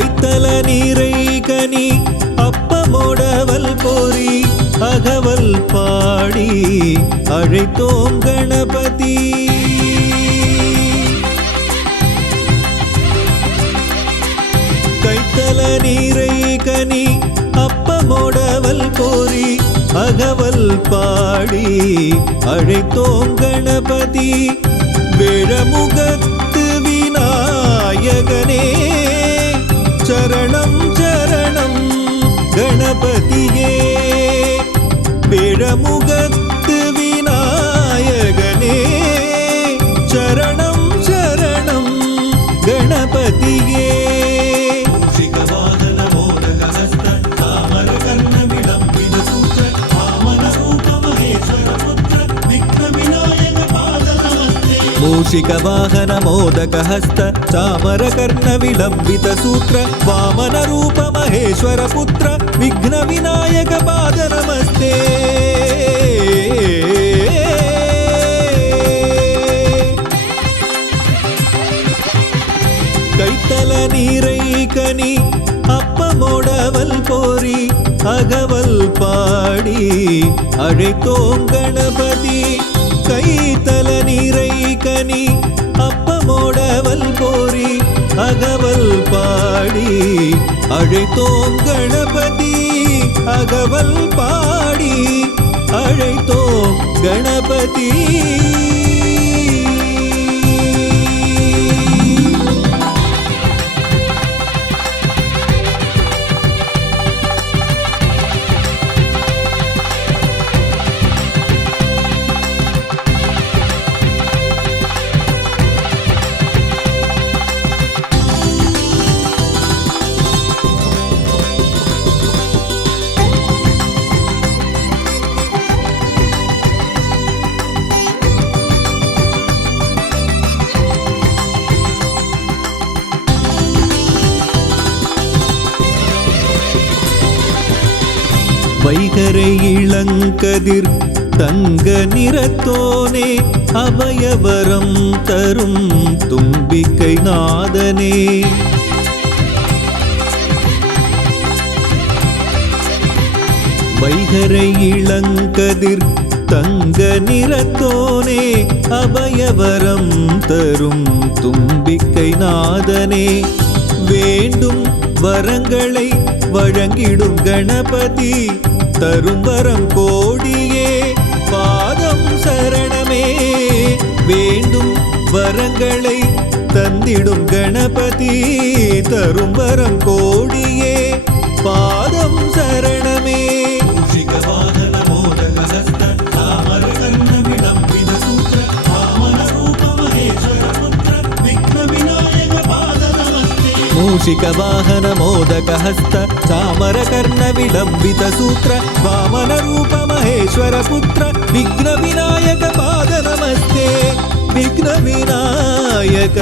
கைத்தல நீரை கனி அப்பமோடவல் போரி அகவல் பாடி அழைத்தோம் கணபதி. கைத்தல நீரை கனி அப்பமோடவல் போரி அகவல் பாடி அழைத்தோம் கணபதி. வேழமுகத்து விநாயகனே சரணம் சரணம் கணபதியே. வேழமுகத்து விநாயகனே சரணம் சரணம் கணபதியே. மூஷிக வாகன மோதக ஹஸ்த சாமர கர்ண விளம்பித சூத்ர வாமன ரூப மகேஸ்வர புத்திர விக்ன விநாயக பாத நமஸ்தே. கைத்தல நீரை கனி அப்பமோடவல் போரி அகவல் பாடி அழைத்தோம் கணபதி. கைத்தல நீரை கனி அப்பமோடவல் போரி அகவல் பாடி அழைத்தோம் கணபதி. அகவல் பாடி அழைத்தோம் கணபதி. வைகரை இளங்கதிர் தங்க நிறத்தோனே அபயவரம் தரும் தும்பிக்கை நாதனே. வைகரை இளங்கதிர் தங்க நிறத்தோனே அபயவரம் தரும் தும்பிக்கை நாதனே. வேண்டும் வரங்களை வழங்கிடும் கணபதி தரும் வரம் கோடியே பாதம் சரணமே. வேண்டும் வரங்களை தந்திடும் கணபதி தரும் வரம் கோடியே பாதம் சரணமே. மூஷிக வாகன மோதக ஹஸ்த சாமர கர்ண விளம்பித சூத்ர வாமன ரூப மகேஸ்வர புத்திர விக்ன விநாயக பாத நமஸ்தே. விக்ன விநாயக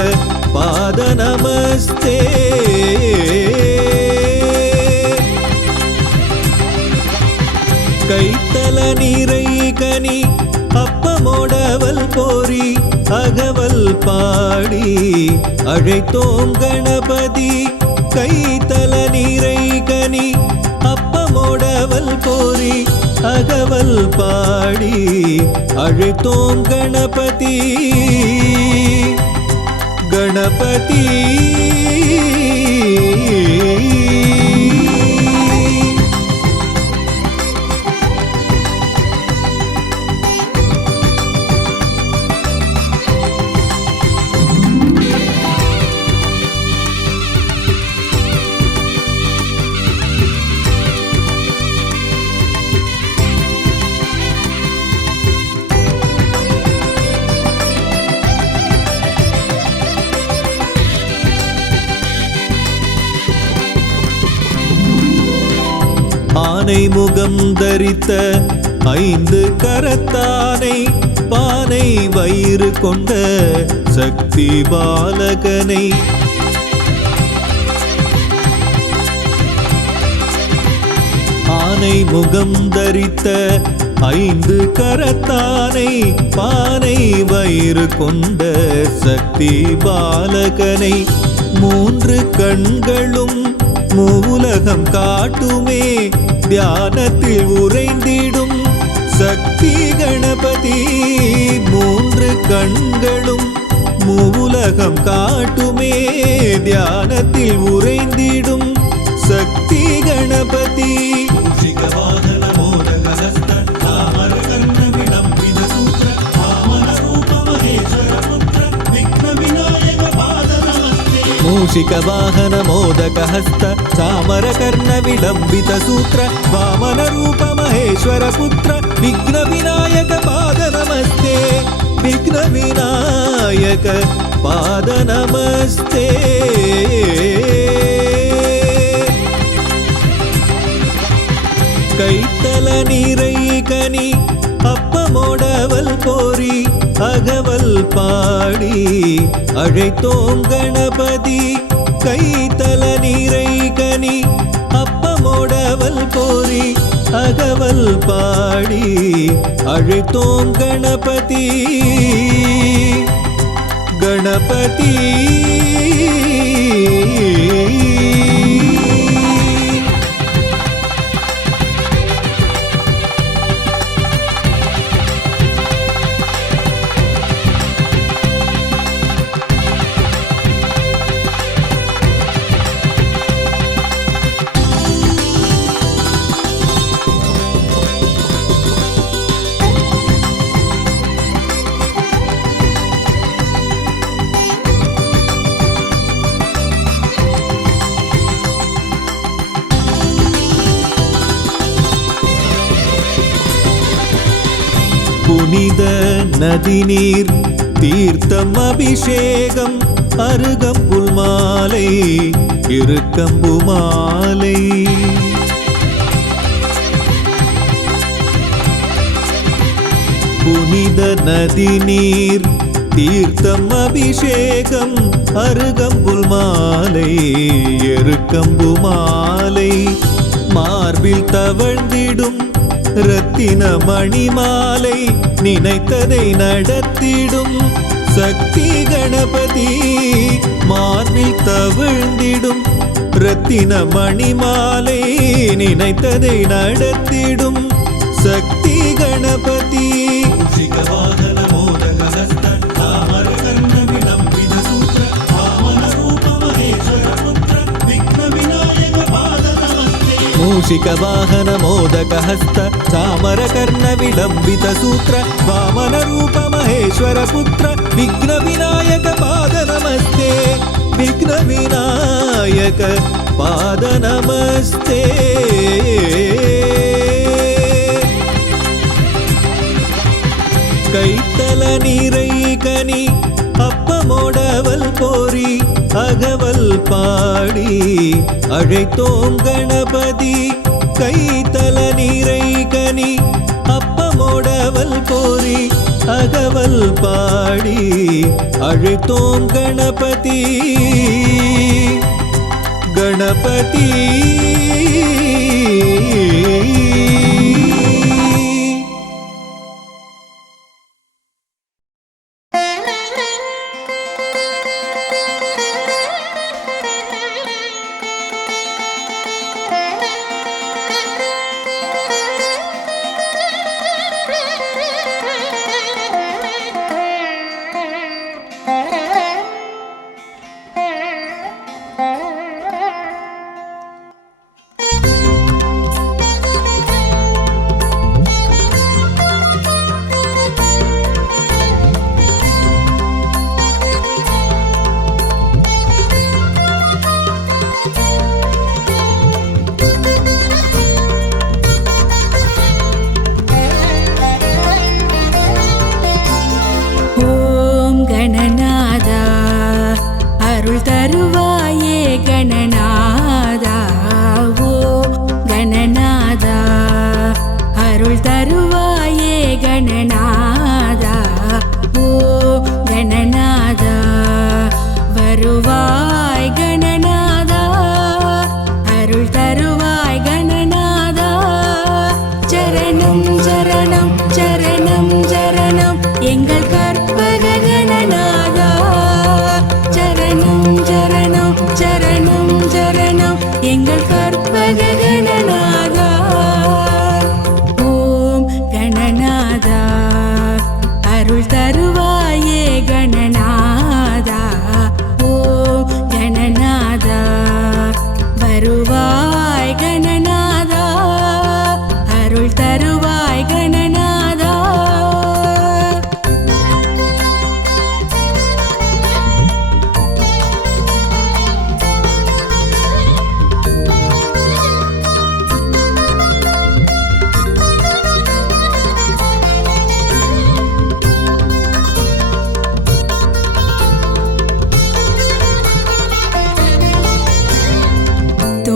பாத நமஸ்தே. கைத்தல நீரை கனி அப்பமோடவல் போரி அகவல் பாடி அழைத்தோம் கணபதி. கைத்தல நீரை கனி அப்பமோடவல் போரி அகவல் பாடி அழைத்தோம் கணபதி. கணபதி ஆனை முகம் தரித்த ஐந்து கரத்தானை பானை வயிறு கொண்ட சக்தி பாலகனை. ஆனை முகம் தரித்த ஐந்து கரத்தானை பானை வயிறு கொண்ட சக்தி பாலகனை. மூன்று கண்களும் மூலகம் காட்டுமே தியானத்தில் உறைந்திடும் சக்தி கணபதி. மூன்று கண்களும் மூலகம் காட்டுமே தியானத்தில் உறைந்திடும் சக்தி கணபதி. மூஷிக வாகன மோதக ஹஸ்த சாமர கர்ண விளம்பித சூத்ர வாமன ரூப மகேஸ்வர புத்திர விக்ன விநாயக பாத நமஸ்தே. விக்ன விநாயக பாத நமஸ்தே. கைத்தல நீரை கனி அப்பமோடவல் கோரி அகவல் பாடி அழைத்தோம் கணபதி. கைத்தல நீரை கனி அப்பமோடவல் கோரி அகவல் பாடி அழைத்தோம் கணபதி. கணபதி புனித நதிநீர் தீர்த்தம் அபிஷேகம் அருகம்புல் மாலை இருக்கம்பு மாலை. புனித நதிநீர் தீர்த்தம் அபிஷேகம் அருகம்புல் மாலை இருக்கம்பு மாலை. மார்பில் தவழ்ந்திடும் ரத்தின மணிமாலை நினைத்ததை நடத்திடும் சக்தி கணபதி. மார்பில் தவழ்ந்திடும் ரத்தின மணிமாலை நினைத்ததை நடத்திடும் சக்தி கணபதி. மூஷிக வாகன மோதக ஹஸ்த சாமர கர்ண விளம்பித சூத்ர வாமன ரூப மகேஸ்வர புத்திர விக்ன விநாயக பாத நமஸ்தே. விக்ன விநாயக பாத நமஸ்தே. கைத்தல நீரை கனி அப்பமோடவல் கோரி அகவல் பாடி அழைத்தோம் கணபதி. கைத்தல நீரை கனி அப்பமோடவல் கோரி அகவல் பாடி அழைத்தோம் கணபதி. கணபதி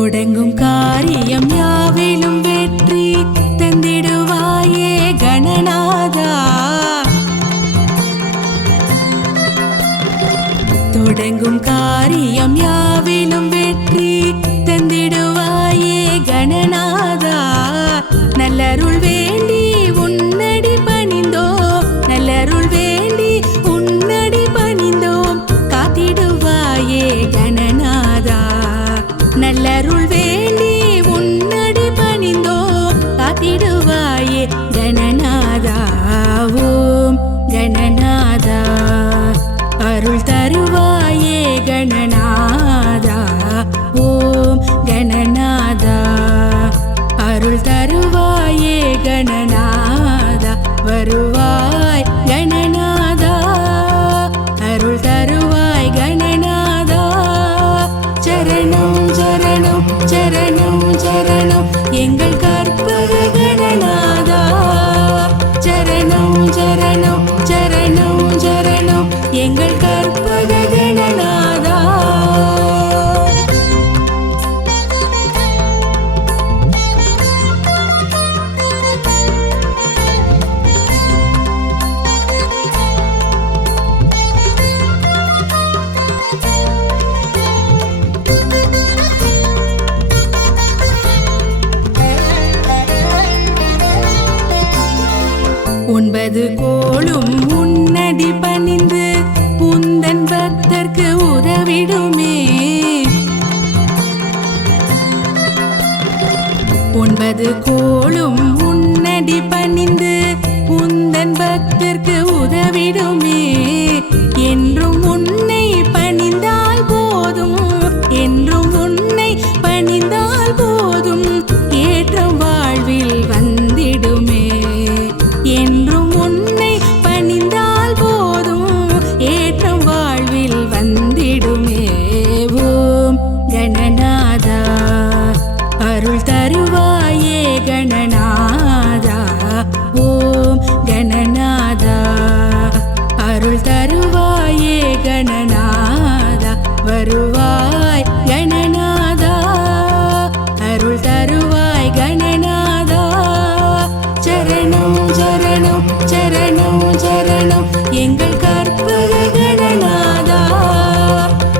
தொடங்கும் காரியம் யாவிலும் வெற்றி தந்திடுவாயே கணநாதா. தொடங்கும் காரியம் யாவிலும் வெற்றி தந்திடுவாயே கணநாதா. நல்லருள் வேண்டி உன்னடி பணிந்தோம், நல்லருள் வேண்டி உன்னடி பணிந்தோம், காத்திடுவாயே கணநாதா. நல்லருள் வேண்டி உன்னடி பணிந்தோம், காத்திடுவாயே கணநாதா. ஓம் கணநாதா அருள் தருவாயே கணநாதா. ஓம் கணநாதா அருள் தருவாயே கணநாதா. வருவாய் கணநாதா, அருள் தருவாய் கணநாதா. சரணம் சரணம் சரணம் சரணம் எங்கள் கற்பக கணநாதா. சரணம் சரணம் சரணம் சரணம் எங்கள் கற்பக கணநாதா. ஒன்பது கோளும் உன்னடி பணிந்து உந்தன் பக்தர்க்கு உதவிடுமே. ஒன்பது கோளும் உன்னடி பணிந்து உந்தன் பக்தர்க்கு உதவிடுமே. என்றும் உன்னை பணிந்தால் போதும், என்றும் உன்னை பணிந்தால் போதும், ஏற்றம் வாழ்வில் வந்திடுமே. என்றும் உன்னை பணிந்தால் போதும், ஏற்றம் வாழ்வில் வந்திடுமே. ஓம் கணநாதா அருள் தருவாயே கணநாதா. ஓம் கணநாதா அருள் தருவாயே கணநாதா. வருவாய் கணநாதா, அருள் தருவாய் கணநாதா. சரணம் சரணம் சரணம் சரணம் எங்கள் கற்பக கணநாதா.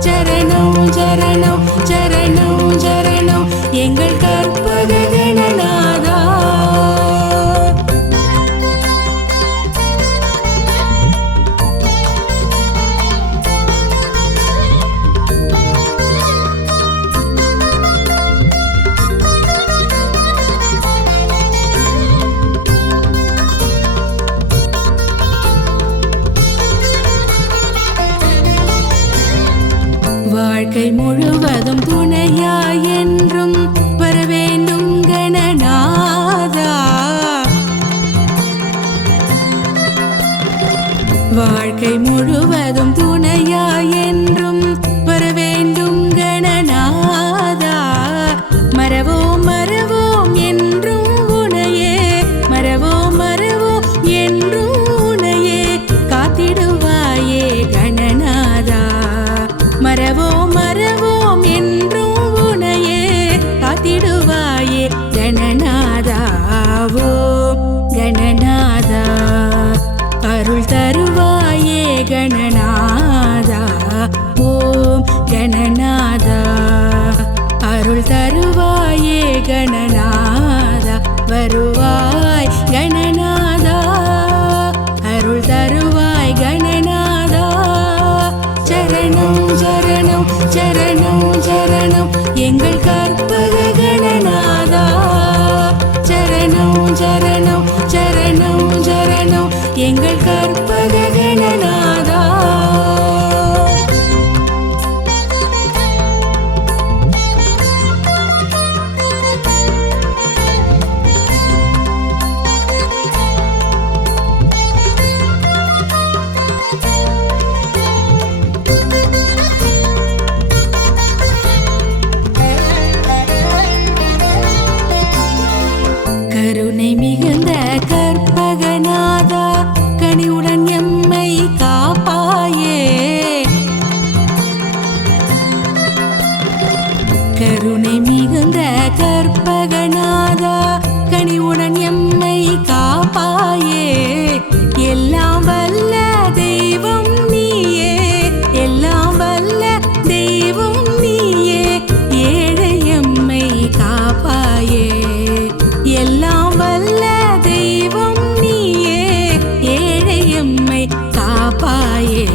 சரணம் சரணம் சரணம் சரணம் எங்கள் கற்பக கணநாதா. வாழ்க்கை முழுவதும் துணையாய் என்றும் வரவேண்டும் கணநாதா. வாழ்க்கை முழுவதும் துணையாய் என்றும் வரவேண்டும் கணநாதா. மறவோம் மறவோம் என்றும் உனையே, மறவோம் மறவோம் என்றும் உனையே, காத்திடுவாயே கணநாதா. மறவோம் மறவோம் என்றும் உனையே, காத்திடுவாயே கணநாதா. ஓம் கணநாதா அருள் தருவாயே கணநாதா. ஓம் கணநாதா அருள் தருவாயே கணநாதா. வருவாய் கணநாதா, அருள் தருவாய் கணநாதா. சரணம் சரணம் சரணம் சரணம் எங்கள் கற்பக கணநாதா. சரணம் சரணம் சரணம் சரணம் எங்கள் கற்பக கணநாதா. கருணை மிகுந்த கற்பகநாதா கனிவுடன் எம்மை காப்பாயே. எல்லாம் வல்ல தெய்வம் நீயே, எல்லாம் வல்ல தெய்வம் நீயே, ஏழை எம்மை காப்பாயே. எல்லாம் வல்ல தெய்வம் நீயே, ஏழை எம்மை காப்பாயே.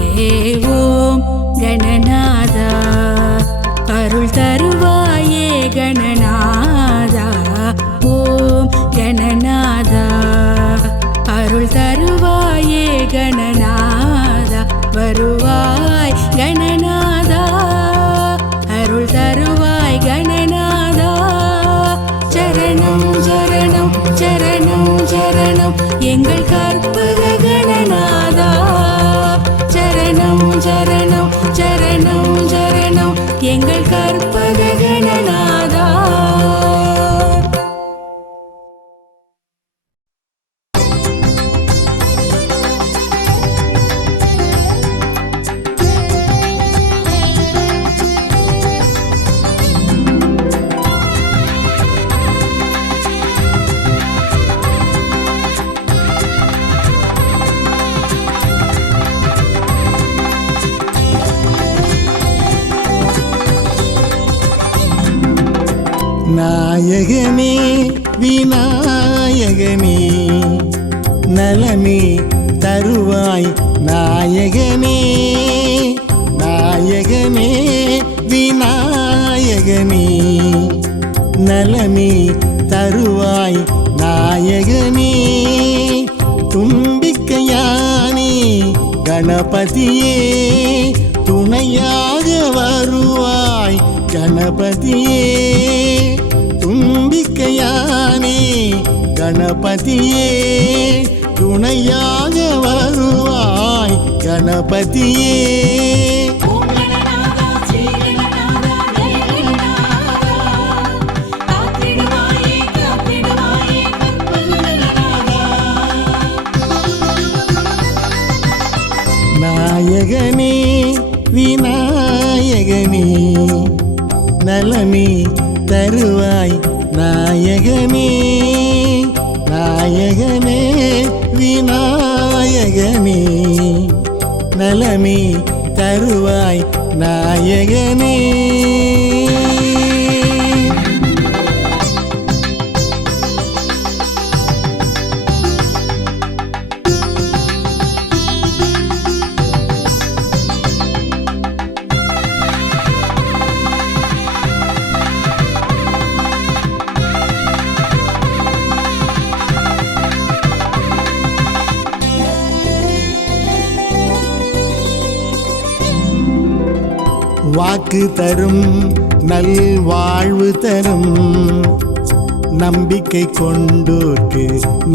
ஓம் கணநாதா அருள் தருவாயே கணநாதா. ஓம் கணநாதா அருள் தருவாயே கணநாதா. வருவாய் கணநாதா, அருள் தருவாய் கணநாதா. சரணம் சரணம் சரணம் சரணம் எங்கள் கற்பக கணநாதா. சரணம் சரணம் சரணம் சரணம் எங்கள் கற்பக கணநாதா. நாயகனே விநாயகனே நலமே தருவாய் நாயகனே. நாயகனே விநாயகனே நலமே தருவாய் நாயகனே. தும்பிக்கையானே கணபதியே துணையாக வருவாய் கணபதியே. தும்பிக்கையானே கணபதியே துணையாக வருவாய் கணபதியே. நாயகனே விநாயகனே நலமே தருவாய் நாயகனே. நாயகனே விநாயகனே நலமே தருவாய் நாயகனே. வாக்கு தரும் நல்வாழ்வு தரும் நம்பிக்கை கொண்டோர்க்கு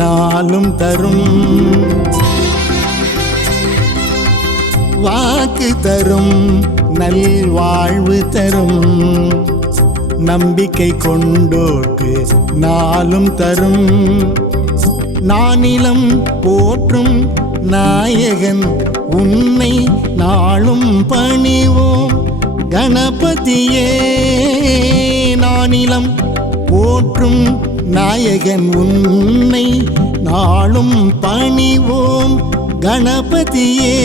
நாளும் தரும். வாக்கு தரும் நல்வாழ்வு தரும் நம்பிக்கை கொண்டோர்க்கு நாளும் தரும். நானிலம் போற்றும் நாயகன் உன்னை நாளும் பணிவோம் கணபதியே. நானிலம் போற்றும் நாயகன் உன்னை நாளும் பணிவோம் கணபதியே.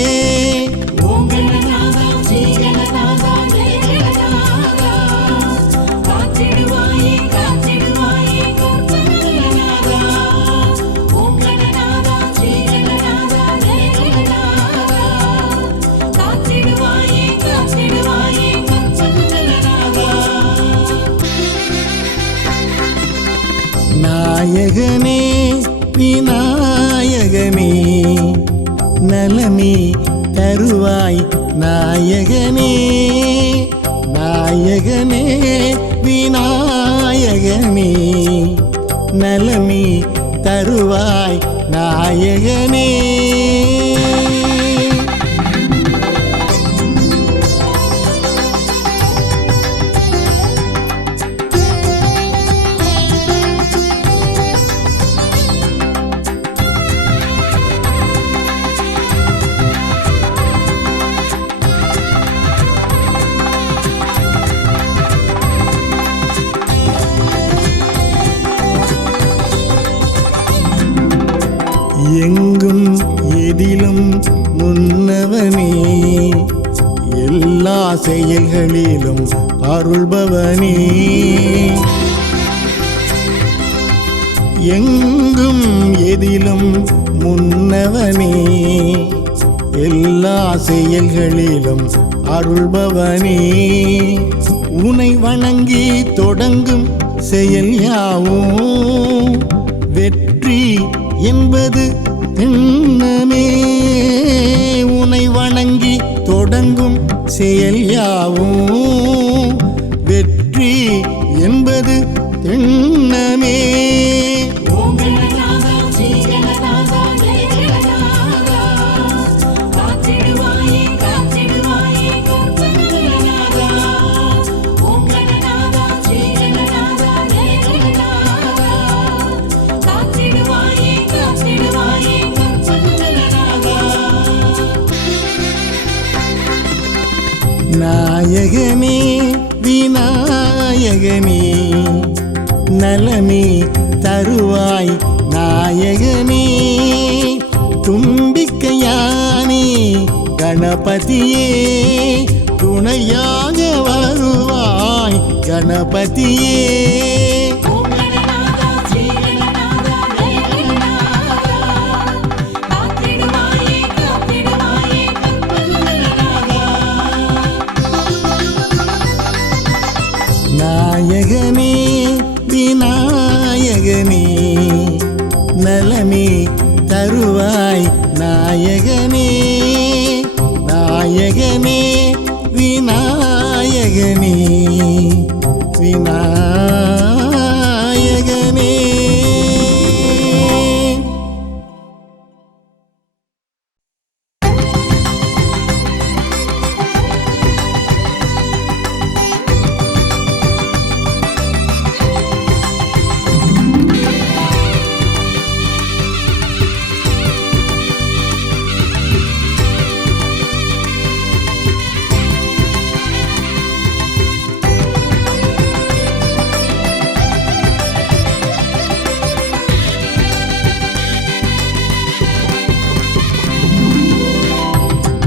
நாயகனே விநாயகனே நலமே தருவாய் நாயகனே. நாயகனே விநாயகனே நலமே தருவாய் நாயகனே. எங்கும் எதிலும் முன்னவனே எல்லா செயல்களிலும் அருள்பவனே எங்கும் எதிலும் முன்னவனே எல்லா செயல்களிலும் அருள்பவனே உனை வணங்கி தொடங்கும் செயல் யாவும் வெற்றி என்பது எண்ணமே உனை வணங்கி தொடங்கும் செயல் யாவும் வெற்றி என்பது எண்ணமே நாயகனே விநாயகனே நலமே தருவாய் நாயகனே தும்பிக்கையானே கணபதியே துணையாக வருவாய் கணபதியே நாயகனே விநாயகனே நலமே தருவாய் நாயகனே நாயகனே விநாயகனே விநாயகனே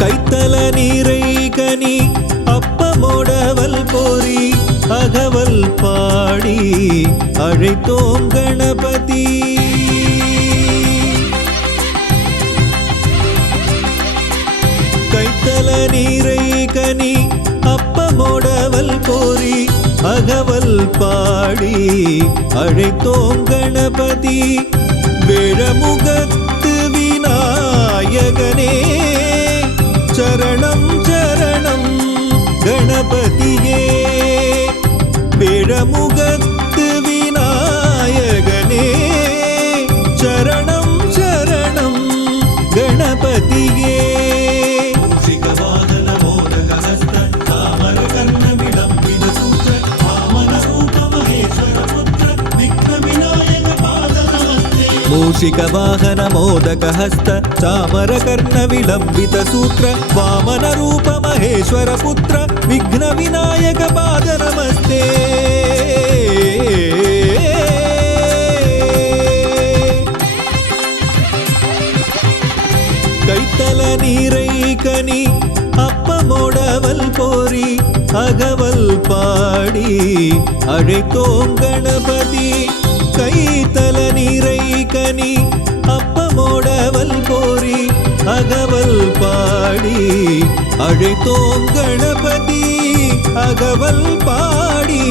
கைத்தல நீரை கனி அப்பமோடவல் போரி அகவல் பாடி அழைத்தோம் கணபதி கைத்தல நீரை கனி அப்பமோடவல் போரி அகவல் பாடி அழைத்தோம் கணபதி வேழமுகத்து விநாயகனே சரணம் சரணம் கணபதியே வேழமுகத்து விநாயகனே சரணம் சரணம் கணபதியே மூஷிக வாகன மோதக ஹஸ்த சாமர கர்ண விளம்பித சூத்ர வாமன ரூப மகேஸ்வர புத்திர விக்ன விநாயக பாத நமஸ்தே கைத்தல நீரை கனி அப்பமோடவல் போரி அகவல் பாடி அழைத்தோம் கணபதி கைத்தல நீரை கனி அப்பமோடவல் போரி அகவல் பாடி அழைத்தோம் கணபதி அகவல் பாடி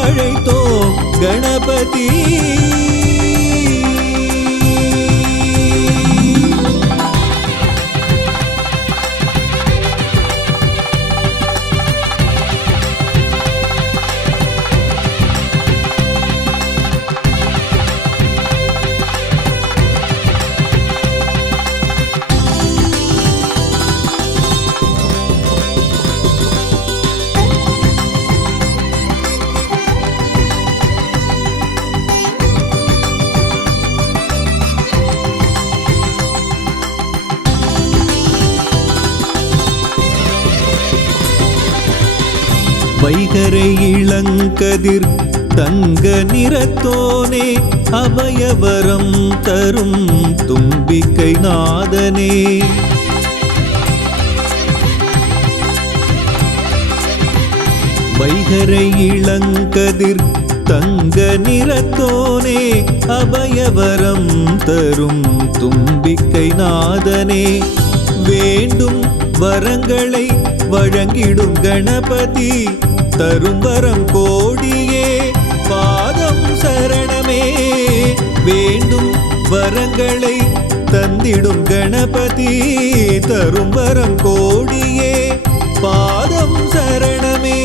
அழைத்தோம் கணபதி வைகரை இளங்கதிர் தங்க நிறத்தோனே அபயவரம் தரும் தும்பிக்கை நாதனே வைகரை இளங்கதிர் தங்க நிறத்தோனே அபயவரம் தரும் தும்பிக்கை நாதனே வேண்டும் வரங்களை வழங்கிடும் கணபதி தரும் வரம் கோடியே பாதம் சரணமே வேண்டும் வரங்களை தந்திடும் கணபதி தரும் வரம் கோடியே பாதம் சரணமே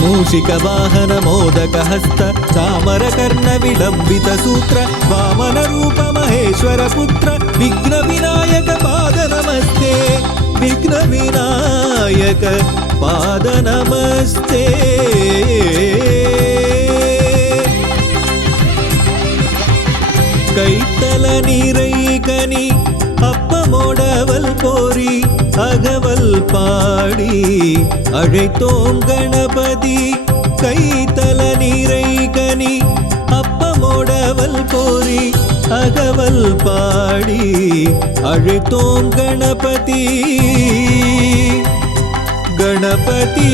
மூஷிக வாகன மோதக ஹஸ்த சாமர கர்ண விளம்பித சூத்ர வாமன ரூப மகேஸ்வர புத்திர விக்ன விநாயக பாத நமஸ்தே விக்ன விநாயக பாத நமஸ்தே கைத்தல நீரை கனி அப்பமோடவல் போரி அகவல் பாடி அழைத்தோம் கணபதி கைத்தல நீரை கனி அப்பமோடவல் போரி அகவல் பாடி அழைத்தோம் கணபதி கணபதி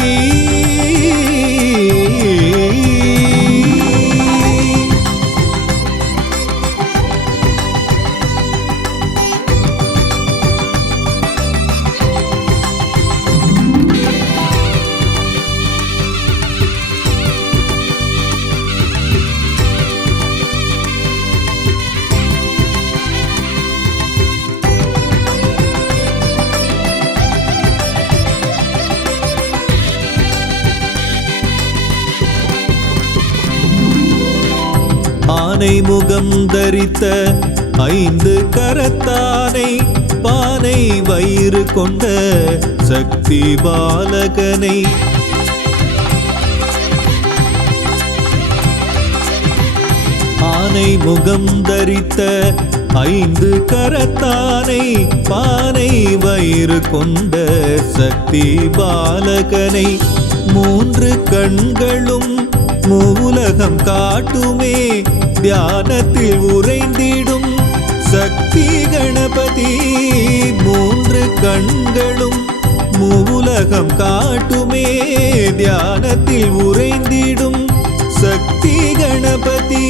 ஆனை முகம் தரித்த ஐந்து கரத்தானை பானை வயிறு கொண்ட சக்தி பாலகனை ஆனை முகம் தரித்த ஐந்து கரத்தானை பானை வயிறு கொண்ட சக்தி பாலகனை மூன்று கண்களும் மூலகம் காட்டுமே தியானத்தில் உறைந்திடும் சக்தி கணபதி மூன்று கண்களும் மூலகம் காட்டுமே தியானத்தில் உறைந்திடும் சக்தி கணபதி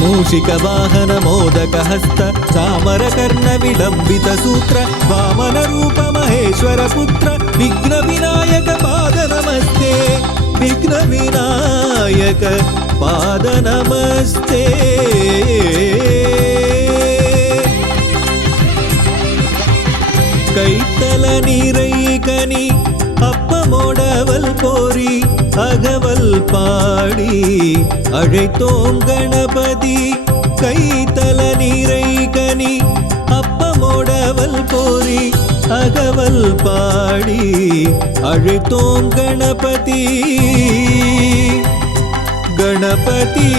மூஷிக வாகன மோதக ஹஸ்த சாமர கர்ண விளம்பித சூத்ர வாமன ரூப மகேஸ்வர புத்திர விக்ன விநாயக பாத நமஸ்தே விக்ன விநாயக பாத நமஸ்தே கைத்தல நீரை கனி அப்பமோடவல் போரி அகவல் பாடி அழைத்தோம் கணபதி கைத்தல நீரை கனி அப்பமோடவல் போரி அகவல் பாடி அழைத்தோம் கணபதி கணபதி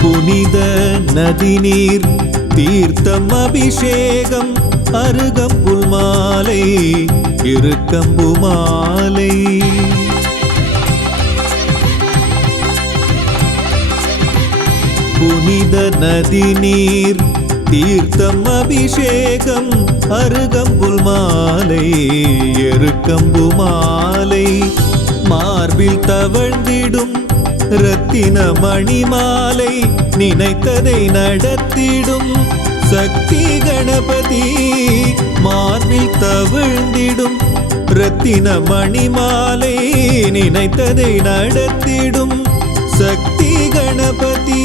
புனித நதி நீர் தீர்த்தம் அபிஷேகம் அருகம்புல் மாலை இருக்கம்பு மாலை புனித நதி நீர் தீர்த்தம் அபிஷேகம் அருகம்புல் மாலை எருக்கம்பு மாலை மார்பில் தவழ்ந்திடும் ரத்தின மணிமாலை நினைத்ததை நடத்திடும் சக்தி கணபதி மார்பில் தவிழ்ந்திடும். ரத்தின மணிமாலை நினைத்ததை நடத்திடும் சக்தி கணபதி.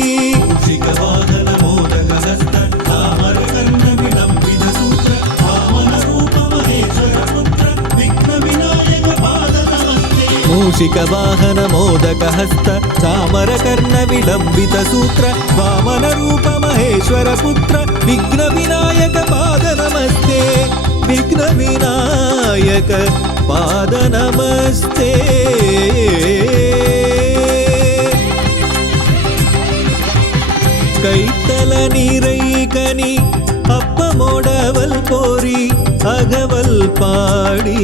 மூஷிக வாகன மோதக ஹஸ்த சாமர கர்ண விலம்பித சூத்ர வாமன ரூப மகேஸ்வர புத்திர விக்ன விநாயக பாத நமஸ்தே. விக்ன விநாயக பாத நமஸ்தே. கைத்தல நீரை கனி அப்பமோடவல் போரி அகவல் பாடி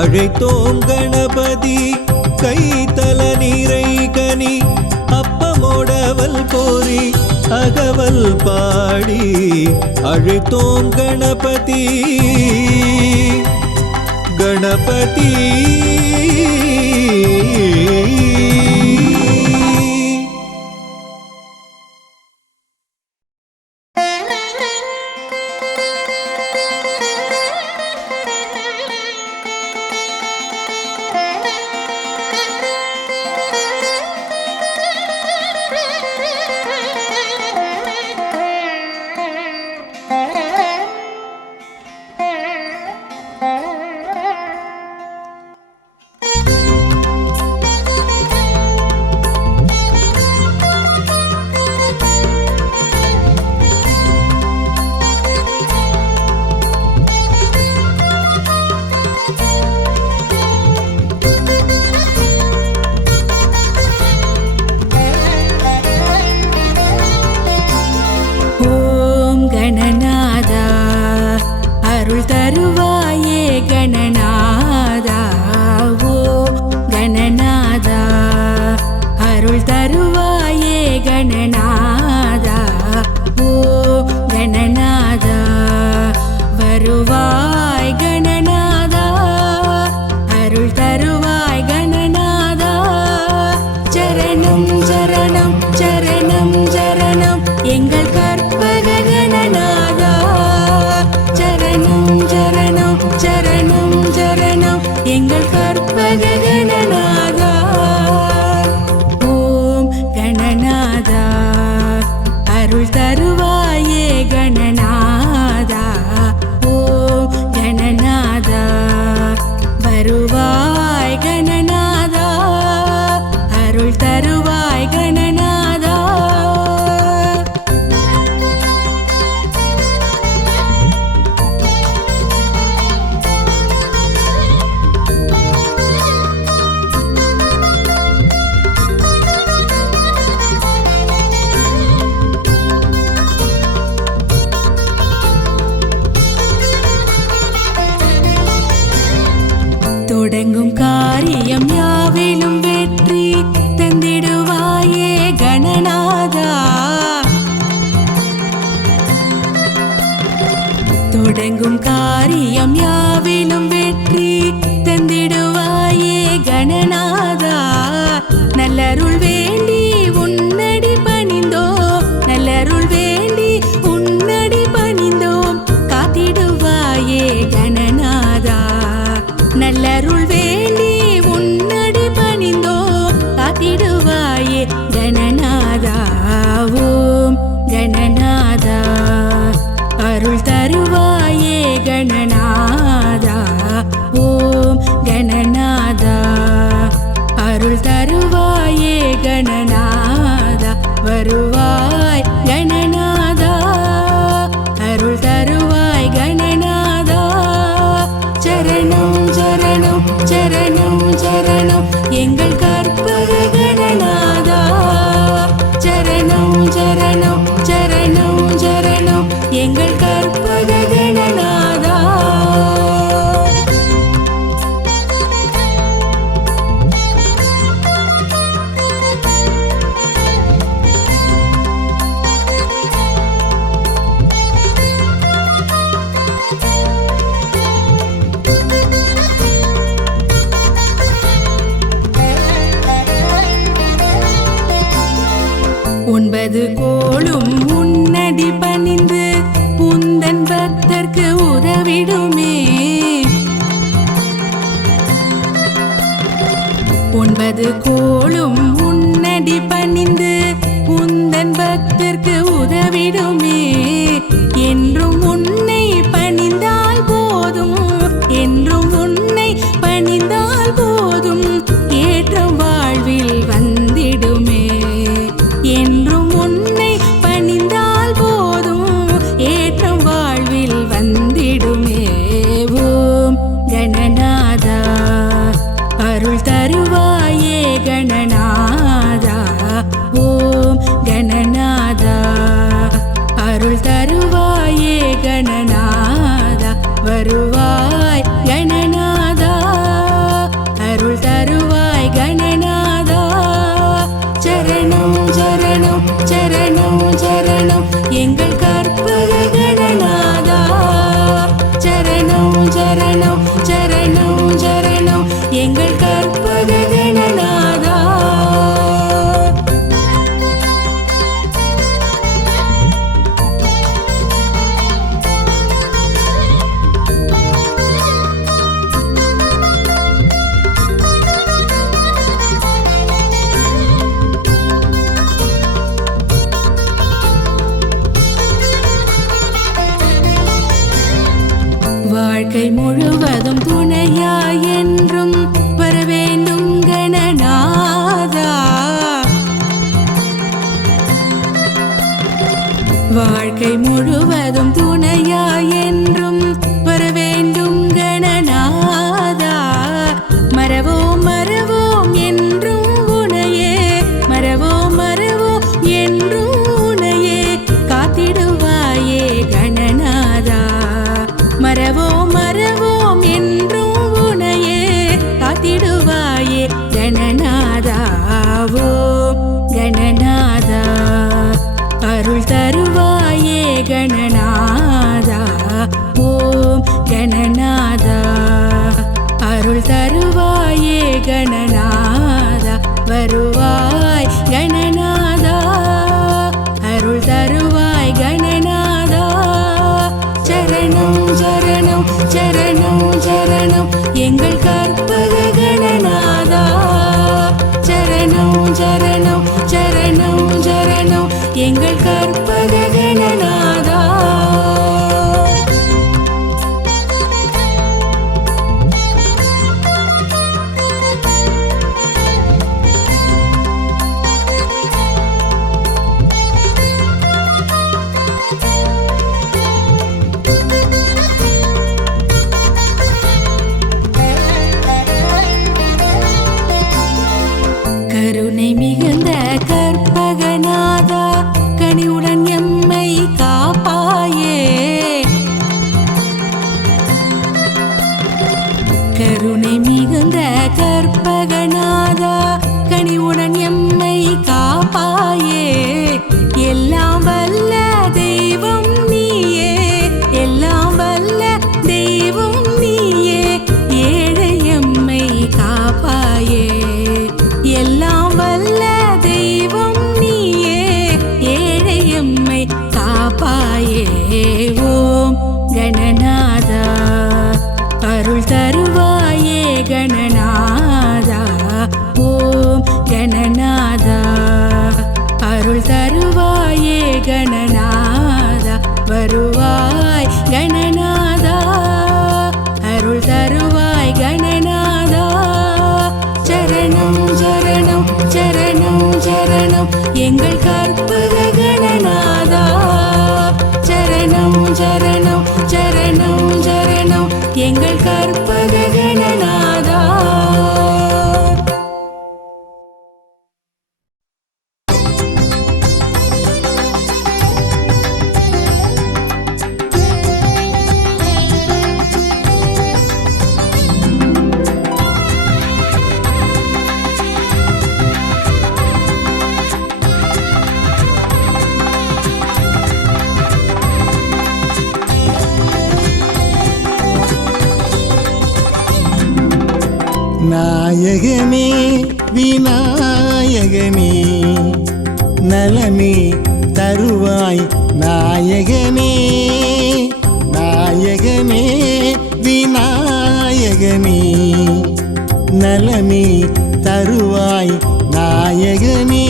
அழைத்தோம் கணபதி. கைத்தல நீரை கனி அப்பமோடவல் போரி அகவல் பாடி அழைத்தோம் கணபதி. கணபதி தொடங்கும் காரியம் யாவிலும் வெற்றி தந்திடுவாயே கணநாதா. தொடங்கும் காரியம் யாவிலும் வெற்றி தந்திடுவாயே கணநாதா. நல்லருள் வேண்டி உன்னடி பணிந்தோம், நல்லருள் வேண்டி உன்னடி பணிந்தோம், காத்திடுவாயே கணநாதா. நல்லருள் வேண்டி உன்னடி பணிந்தோம், காத்திடுவாயே கணநாதா. ஓம் கணநாதா அருள் தருவாயே கணநாதா. ஓம் கணநாதா அருள் தருவாயே கணநாதா. வருவாய் கணநாதா, அருள் தருவாய் கணநாதா. சரணம் சரணம் சரணம் சரணம் எங்கள் கற்பக கணநாதா. சரணம் சரணம் சரணம் சரணம் எங்கள் கற்பக கணநாதா. ஒன்பது கோளும் உன்னடி பணிந்து உந்தன் பக்தர்க்கு உதவிடுமே. ஒன்பது கோளும் உன்னடி பணிந்து உந்தன் பக்தர்க்கு உதவிடுமே. என்றும் உன்னை பணிந்தால் போதும், என்றும் உன்னை பணிந்தால் போதும், ஏற்றம் வாழ்வில் வந்திடுமே. என்றும் உன்னை பணிந்தால் போதும், ஏற்றம் வாழ்வில் வந்திடுமே. ஓம் கணநாதா அருள் தருவாயே கணநாதா. ஓம் கணநாதா அருள் தருவாயே கணநாதா. வருவாய் கணநாதா அருள் தருவாய் கணநாதா. சரணம் சரணம் சரணம் சரணம் எங்கள் கற்பக கணநாதா. சரணம் சரணம் சரணம் சரணம் எங்கள் கற்பக கணநாதா. வாழ்க்கை முழுவதும் துணையாய் என்றும் வரவேண்டும் கணநாதா. வாழ்க்கை முழுவதும் துணையாய் என்றும் வரவேண்டும் கணநாதா. மறவோம் மறவோம் என்றும் உனையே, மறவோம் மறவோம் என்றும் உனையே, காத்திடுவாயே கணநாதா. மறவோம் மறவோம் என்றும் உனையே, காத்திடுவாயே கணநாதா. ஓம் கணநாதா அருள் தருவாயே கணநாதா. ஓம் கணநாதா அருள் தருவாயே கணநாதா. வருவாய் கணநாதா அருள் தருவாய் கணநாதா. சரணம் சரணம் சரணம் சரணம் எங்கள் கற்பக கணநாதா. சரணம் சரணம் சரணம் சரணம் எங்கள் கற்பக கணநாதா. கருணை மிகுந்த கற்பகநாதா கனிவுடன் எம்மை காப்பாயே. கருணை மிகுந்த கற்பகநாதா கனிவுடன் எம்மை காப்பாயே. எல்லாம் வல்ல தெய்வம் நீயே, எல்லாம் வல்ல தெய்வம் நீயே, ஏழை எம்மை காப்பாயே. எல்லாம் வல்ல தெய்வம் நீயே, ஏழை எம்மை காப்பாயே. ஓம் கணநாதா அருள் தருவாயே கணநாதா. ஓம் கணநாதா அருள் தருவாயே கணநாதா. வருவாய் கணநாதா அருள் தருவாய் கணநாதா. சரணம் சரணம் சரணம் சரணம் எங்கள் கற்பக கணநாதா. சரணம் சரணம் சரணம் சரணம் எங்கள் கற்பக கணநாதா. நாயகனே விநாயகனே நலமே தருவாய் நாயகனே நாயகனே விநாயகனே நலமே தருவாய் நாயகனே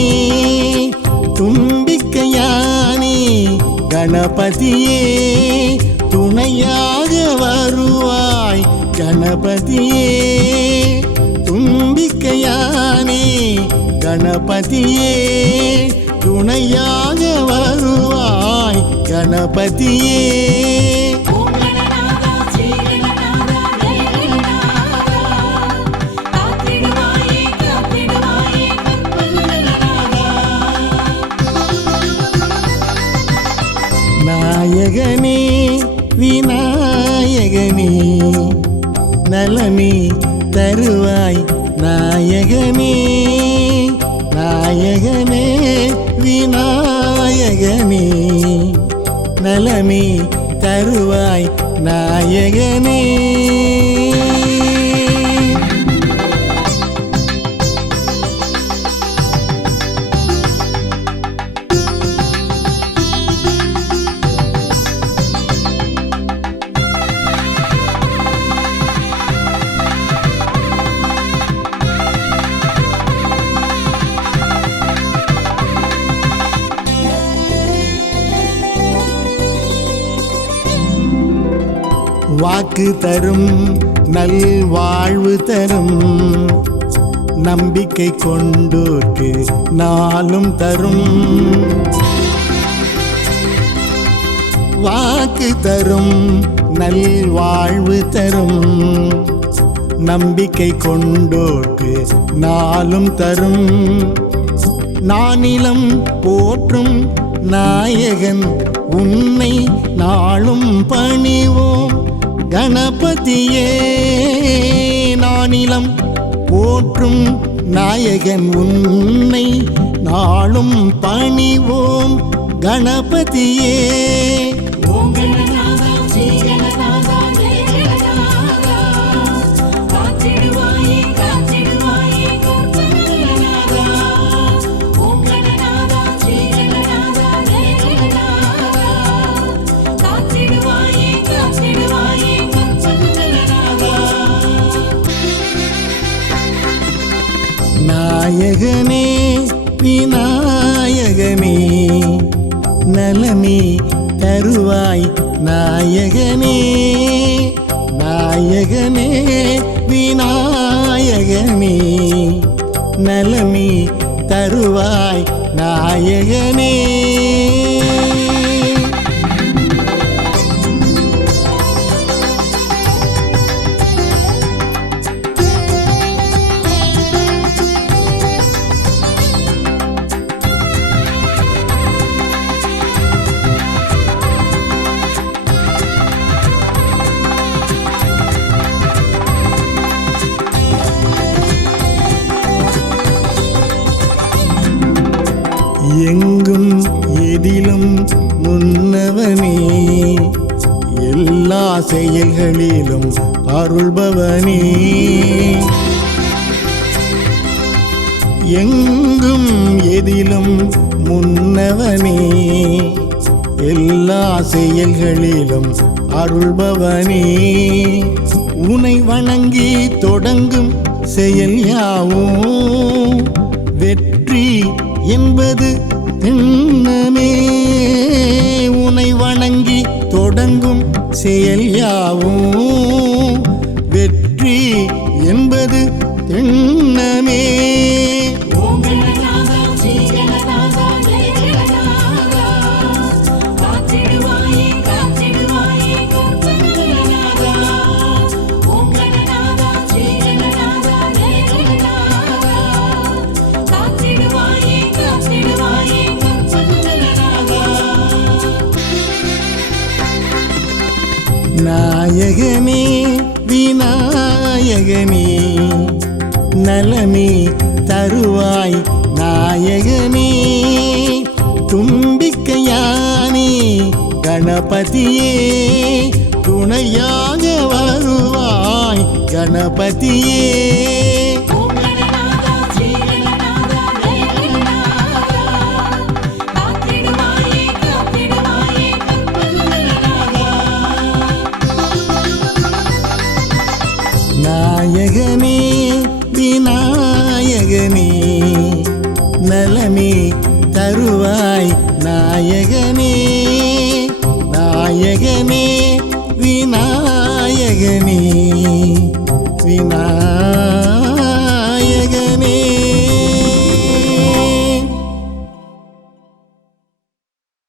தும்பிக்கையானே கணபதியே துணையாக வருவாய் கணபதியே தும்பிக்கையானே கணபதியே துணையாக வருவாய் கணபதியே நாயகனே விநாயகனே நலமே தருவாய் நாயகனே நாயகனே விநாயகனே நலமே தருவாய் நாயகனே வாக்கு தரும் நல்வாழ்வு தரும் நம்பிக்கை கொண்டோர்க்கு நாளும் தரும் வாக்கு தரும் நல்வாழ்வு தரும் நம்பிக்கை கொண்டோர்க்கு நாளும் தரும் நானிலம் போற்றும் நாயகன் உன்னை நாளும் பணிவோம் கணபதியே நானிலம் போற்றும் நாயகன் உன்னை நாளும் பணிவோம் கணபதியே நாயகனே விநாயகனே நலமே தருவாய் நாயகனே நாயகனே விநாயகனே நலமே தருவாய் நாயகனே எங்கும் எதிலும் முன்னவனே எல்லா செயல்களிலும் அருள்பவனே எங்கும் எதிலும் முன்னவனே எல்லா செயல்களிலும் அருள்பவனே உனை வணங்கி தொடங்கும் செயல் யாவும் வெற்றி என்பது திண்ணமே உனை வணங்கி தொடங்கும் செயல் யாவும் வெற்றி என்பது திண்ணமே நாயகனே விநாயகனே நலமே தருவாய் நாயகனே தும்பிக்கையானே கணபதியே துணையாக வருவாய் கணபதியே நாயகனே விநாயகனே நலமே தருவாய் நாயகனே நாயகனே விநாயகனே விநாயகனே